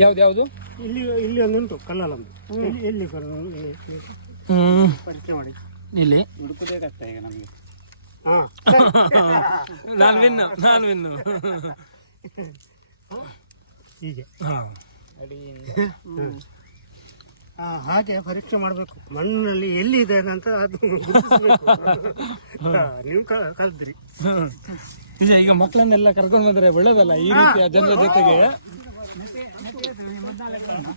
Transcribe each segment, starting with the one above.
ಯಾವ್ದು ಯಾವುದು? ಇಲ್ಲಿ ಇಲ್ಲಿ ಒಂದುಂಟು ಕಲ್ಲಲ್ಲೊಂದು ಇಲ್ಲಿ ಎಲ್ಲಿ ಕಲ್ಲು? ಇಲ್ಲಿ- ಪರಿಚಯ ಮಾಡಿ. ಇಲ್ಲಿ? ಹುಡುಕುದೇ ಕಷ್ಟ ಈಗ ನಮಗೆ. ಹಾಂ. ನಾನು ವಿನ್ನು ನಾನು ವಿನ್ನು. ಹೀಗೆ. ಹಾ. ಆ, ಹಾಗೆ ಪರೀಕ್ಷೆ ಮಾಡಬೇಕು. ಮಣ್ಣಿನಲ್ಲಿ ಎಲ್ಲಿ ಇದೆ ಅಂತ ಅದು ಗುರುತಿಸ್ಬೇಕು. ಹಾ, ನೀವು ಕಲ್ತ್ರಿ ನಿಜ ಈಗ ಮಕ್ಕಳನ್ನೆಲ್ಲ ಕರ್ಕೊಂಡು ಬಂದ್ರೆ ಒಳ್ಳೇದಲ್ಲ ಈ ರೀತಿಯ ಜನರ ಜೊತೆಗೆ? मैं मैं तो ये मत डालेगा ना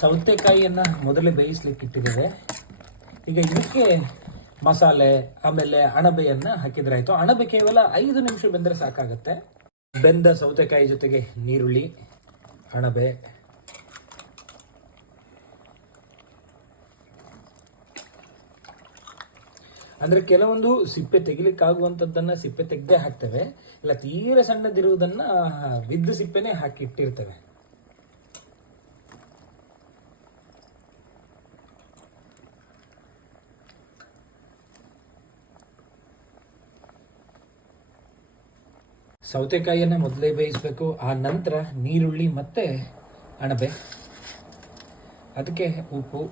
ಸೌತೆಕಾಯಿಯನ್ನ ಮೊದಲೇ ಬೇಯಿಸ್ಲಿಕ್ಕೆ ಇಟ್ಟಿದ್ದೇವೆ. ಈಗ ಇದಕ್ಕೆ ಮಸಾಲೆ, ಆಮೇಲೆ ಅಣಬೆಯನ್ನ ಹಾಕಿದ್ರೆ ಆಯ್ತು. ಅಣಬೆ ಕೇವಲ ಐದು ನಿಮಿಷ ಬೆಂದರೆ ಸಾಕಾಗುತ್ತೆ. ಬೆಂದ ಸೌತೆಕಾಯಿ ಜೊತೆಗೆ ನೀರುಳ್ಳಿ ಅಣಬೆ. ಅಂದ್ರೆ ಕೆಲವೊಂದು ಸಿಪ್ಪೆ ತೆಗಿಲಿಕ್ಕಾಗುವಂಥದ್ದನ್ನು ಸಿಪ್ಪೆ ತೆಗೆದೇ ಹಾಕ್ತೇವೆ. ಇಲ್ಲ, ತೀರ ಸಣ್ಣದಿರುವುದನ್ನ ಬಿದ್ದು ಸಿಪ್ಪೆನೇ ಹಾಕಿ ಸೌತೆಕಾಯಿಯನ್ನ ಮೊದಲೇ ಬೇಯಿಸಬೇಕು. ಆ ನಂತರ ನೀರುಳ್ಳಿ ಮತ್ತೆ ಅಣಬೆ. ಅದಕ್ಕೆ ಉಪ್ಪು.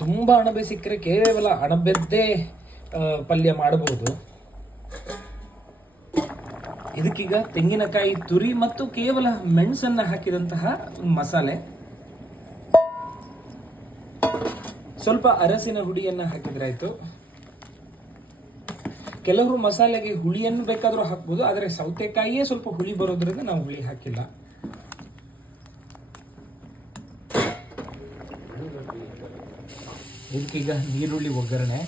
ತುಂಬಾ ಅಣಬೆ ಸಿಕ್ಕರೆ ಕೇವಲ ಅಣಬೆದ್ದೇ ಪಲ್ಯ ಮಾಡಬಹುದು ಇದಕ್ಕೀಗ ತೆಂಗಿನಕಾಯಿ ತುರಿ ಮತ್ತು ಕೇವಲ ಮೆಣಸನ್ನು ಹಾಕಿದಂತಹ ಮಸಾಲೆ. ಸ್ವಲ್ಪ ಅರಸಿನ ಹುಡಿಯನ್ನ ಹಾಕಿದ್ರೆ ಆಯ್ತು ಕೆಲವರು ಮಸಾಲೆಗೆ ಹುಳಿಯನ್ನು ಬೇಕಾದರೂ ಹಾಕ್ಬೋದು, ಆದರೆ ಸೌತೆಕಾಯಿಯೇ ಸ್ವಲ್ಪ ಹುಳಿ ಬರೋದ್ರಿಂದ ನಾವು ಹುಳಿ ಹಾಕಿಲ್ಲ. ಇದಕ್ಕೀಗ ನೀರುಳ್ಳಿ ಒಗ್ಗರಣೆ.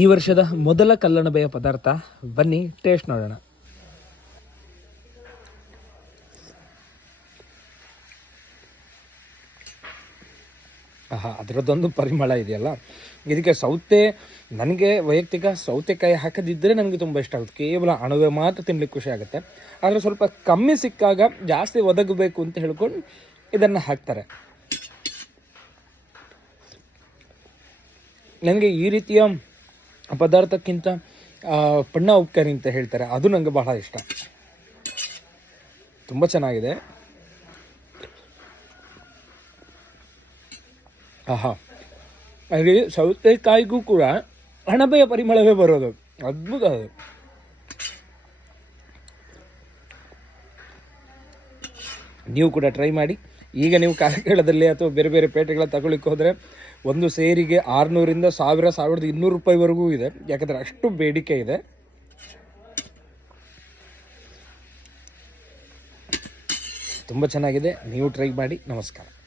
ಈ ವರ್ಷದ ಮೊದಲ ಕಲ್ಲಣಬೆಯ ಪದಾರ್ಥ, ಬನ್ನಿ ಟೇಸ್ಟ್ ನೋಡೋಣ. ಆಹಾ, ಅದರದ್ದೊಂದು ಪರಿಮಳ ಇದೆಯಲ್ಲ? ಇದಕ್ಕೆ ಸೌತೆ, ನನಗೆ ವೈಯಕ್ತಿಕ ಸೌತೆಕಾಯಿ ಹಾಕದಿದ್ದರೆ ನನಗೆ ತುಂಬ ಇಷ್ಟ ಆಗುತ್ತೆ. ಕೇವಲ ಅಣುವೆ ಮಾತ್ರ ತಿನ್ನಲಿಕ್ಕೆ ಖುಷಿ ಆಗುತ್ತೆ. ಆದರೆ ಸ್ವಲ್ಪ ಕಮ್ಮಿ ಸಿಕ್ಕಾಗ ಜಾಸ್ತಿ ಒದಗಬೇಕು ಅಂತ ಹೇಳ್ಕೊಂಡು ಇದನ್ನು ಹಾಕ್ತಾರೆ. ನನಗೆ ಈ ರೀತಿಯ ಪದಾರ್ಥಕ್ಕಿಂತ ಪಣ್ಣ ಉಪ್ಕರಿ ಅಂತ ಹೇಳ್ತಾರೆ. ಅದು ನನಗೆ ಬಹಳ ಇಷ್ಟ. ತುಂಬ ಚೆನ್ನಾಗಿದೆ. ಆಹಾ. ಅಲ್ಲಿ ಸೌತೆಕಾಯಿಗೂ ಕೂಡ ಅಣಬೆಯ ಪರಿಮಳವೇ ಬರೋದು. ಅದ್ಭುತ ಅದು. ನೀವು ಕೂಡ ಟ್ರೈ ಮಾಡಿ. ಈಗ ನೀವು ಕಾಲಕೇಳದಲ್ಲಿ ಅಥವಾ ಬೇರೆ ಬೇರೆ ಪೇಟೆಗಳ ತಗೊಳ್ಳಿಕ್ಕೆ ಹೋದರೆ ಒಂದು ಸೇರಿಗೆ ಆರುನೂರಿಂದ ಸಾವಿರ, ಸಾವಿರದ ಇನ್ನೂರು ರೂಪಾಯಿವರೆಗೂ ಇದೆ. ಯಾಕಂದರೆ ಅಷ್ಟು ಬೇಡಿಕೆ ಇದೆ. ತುಂಬ ಚೆನ್ನಾಗಿದೆ. ನೀವು ಟ್ರೈ ಮಾಡಿ. ನಮಸ್ಕಾರ.